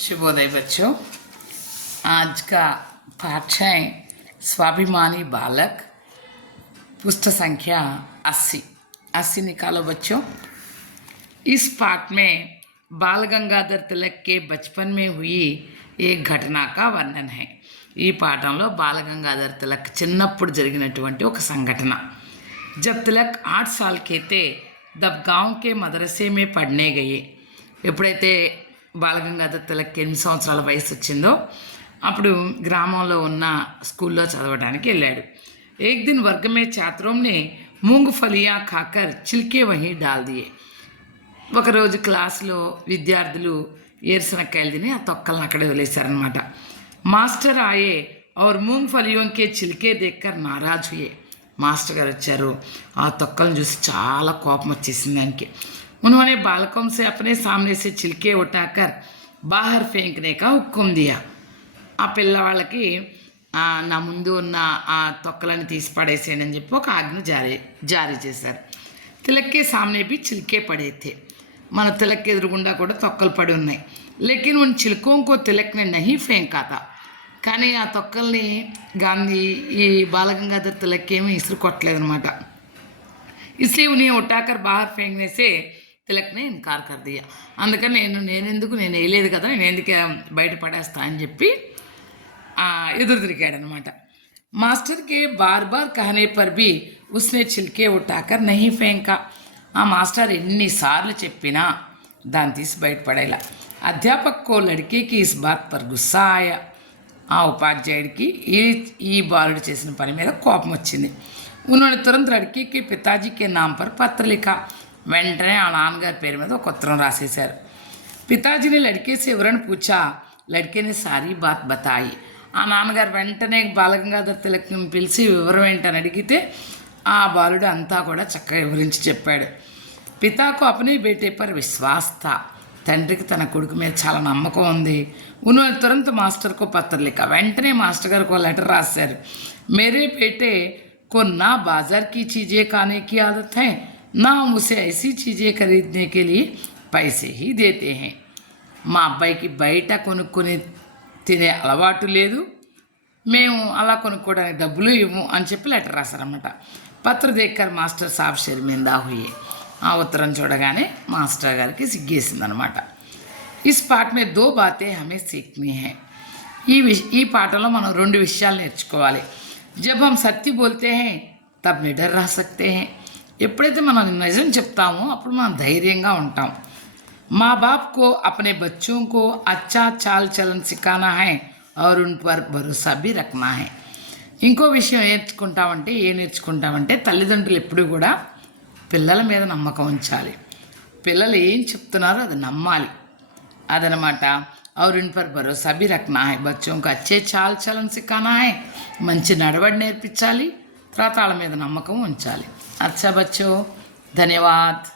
शुभोदय बच्चों। आज का पाठ है स्वाभिमानी बालक, पुस्तक संख्या 80 निकालो बच्चों। इस पाठ में बाल गंगाधर तिलक के बचपन में हुई एक घटना का वर्णन है। ఈ పాఠంలో బాల గంగాధర్ తిలక్ చిన్నప్పుడు జరిగినటువంటి ఒక సంఘటన। जब तिलक 8 साल के थे तब गांव के मदरसे में पढ़ने गए। ఎప్పుడైతే బాల గంగాధర్ తిలక్ 8 సంవత్సరాల వయసు వచ్చిందో అప్పుడు గ్రామంలో ఉన్న స్కూల్లో చదవడానికి వెళ్ళాడు। एक दिन वर्ग में छात्रों ने मूंगफलियां खाकर छिलके वहीं डाल दिए। ఒకరోజు క్లాస్లో విద్యార్థులు ఏరుశనక్కాయలు తిని ఆ తొక్కలను అక్కడే వదిలేశారనమాట। मास्टर आए और मूंगफलियों के छिलके देखकर नाराज हुए। मास्टर गाరు వచ్చారు, ఆ తొక్కలను చూసి చాలా కోపం వచ్చేసింది ఆయనకి। उन्होंने बालकों से अपने सामने से छिलके उठाकर बाहर फेंकने का हुक्म दिया। ఆ పిల్లవాళ్ళకి నా ముందు ఉన్న ఆ తొక్కలను తీసి పడేసేయండి అని చెప్పి ఒక ఆజ్ఞ జారీ చేశారు। తిలక్ के सामने भी छिलके पड़े थे। మన తిలక్ ఎదురుగుండా కూడా తొక్కలు పడి ఉన్నాయి। लेकिन उन छिलकों को तिलक ने नहीं फेंका था। కానీ ఆ తొక్కల్ని గాంధీ ఈ బాలగంగాధర్ తిలక్ ఏమీ ఇసురు కొట్టలేదనమాట। इसलिए उन्हें उठाकर बाहर फेंकने से तिलक ने इनकार कर दिया। అందుకని నేను వేయలేదు కదా, నేను ఎందుకు బయట పడేస్తా అని చెప్పి ఎదురు తిరిగాడనమాట। मास्टर के बार बार कहने पर भी उसने छिलके उठाकर नहीं फेंका। ఆ మాస్టర్ ఎన్నిసార్లు చెప్పినా దాన్ని తీసి బయటపడేలా। अध्यापक को लड़के की इस बात पर गुस्सा आया। ఆ ఉపాధ్యాయుడికి ఈ బాలుడు చేసిన పని మీద కోపం వచ్చింది। उन्होंने तुरंत लड़के के पिताजी के नाम पर पत्र लिखा। వెంటనే ఆ నాన్నగారి పేరు మీద ఒక ఉత్తరం రాసేశారు। पिताजी ने लड़के से विवरण पूछा। लड़के ने सारी बात बताई। ఆ నాన్నగారు వెంటనే బాలగంగాధర్ తిలక్ని పిలిచి వివరం ఏంటని అడిగితే ఆ బాలుడు అంతా కూడా చక్కగా వివరించి చెప్పాడు। పితాకు अपने बेटे पर विश्वास था। తండ్రికి తన కొడుకు మీద చాలా నమ్మకం ఉంది। उन्होंने तुरंत मास्टर को पत्र लिखा। వెంటనే మాస్టర్ గారికి ఒక లెటర్ రాశారు। मेरे बेटे को ना बाजार की चीज़ें खाने की आदत है, ना हम उसे ऐसी चीज़ें खरीदने के लिए पैसे ही देते हैं। మా అబ్బాయికి బయట కొనుక్కొని తినే అలవాటు లేదు, మేము అలా కొనుక్కోవడానికి డబ్బులు ఇవ్వము అని చెప్పి లెటర్ రాశారన్నమాట। పత్ర దేక్కర్ మాస్టర్ సాబ్ షర్మిందా హుయే। ఆ ఉత్తరం చూడగానే మాస్టర్ గారికి సిగ్గేసిందనమాట। Is పాఠ్ May though బాతే హమే సీఖ్నీ high. ఈ పాఠంలో మనం 2 విషయాలు నేర్చుకోవాలి। జబ్ హమ్ సత్య బోల్తే హై తబ్ నిడర్ రహ సక్తే హై। ఎప్పుడైతే మనం నిజం చెప్తామో అప్పుడు మనం ధైర్యంగా ఉంటాం। माँ बाप को अपने बच्चों को अच्छा चाल चलन सिखाना है और उन पर भरोसा भी रखना है। ఇంకో విషయం నేర్చుకుంటామంటే తల్లిదండ్రులు ఎప్పుడు కూడా పిల్లల మీద నమ్మకం ఉంచాలి। పిల్లలు ఏం చెప్తున్నారో అది నమ్మాలి అదనమాట। और उन पर भरोसा भी रखना है। बच्चों को अच्छे चाल चलन सिखाना है। మంచి నడవడి నేర్పించాలి, తర్వాత వాళ్ళ మీద నమ్మకం ఉంచాలి। अच्छा बच्चों, धन्यवाद।